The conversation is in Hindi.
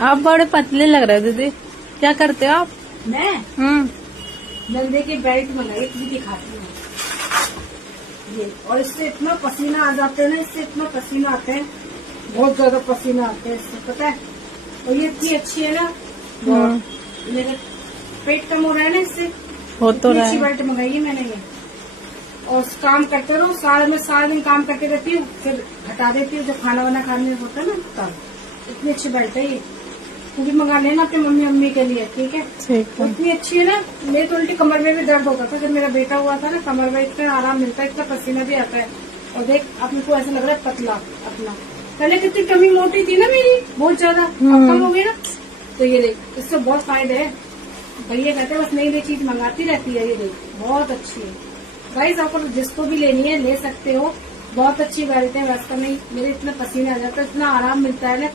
आप बड़े पतले लग रहे हो दीदी, क्या करते हो आप? मैं नंदे की बेल्ट मंगाई थी, दिखाती हूँ ये। और इससे इतना पसीना आ जाते हैं ना, इससे इतना पसीना आते हैं, बहुत ज्यादा पसीना आते हैं इससे, पता है। और ये इतनी अच्छी है ना, मेरे पेट कम हो रहा है ना इससे, हो तो रहा अच्छी है। बेल्ट मंगाई है मैंने ये। और काम करते रहो, सारा दिन काम करके रहती हूँ, फिर हटा देती हूँ जब खाना वाना खाने होता है ना तब। इतनी अच्छी बेल्ट है ये, तू भी मंगा लेना अपनी मम्मी के लिए, ठीक है। ठीक है। इतनी अच्छी है ना, मेरे तो उल्टी कमर में भी दर्द होता था जब मेरा बेटा हुआ था ना, कमर में इतना आराम मिलता है, इतना पसीना भी आता है। और देख अपने को ऐसा लग रहा है पतला अपना, पहले कितनी कमी मोटी थी ना मेरी, बहुत ज्यादा, अब कम हो गई ना। तो ये देख, इससे बहुत फायदे है। भैया कहते हैं बस नई नई चीज मंगाती रहती है, ये देख बहुत अच्छी है। गाइस आपको जिसको भी लेनी है ले सकते हो, बहुत अच्छी बेल्ट है। वैसे नहीं, मेरे इतना पसीना आ जाता है, इतना आराम मिलता है ना।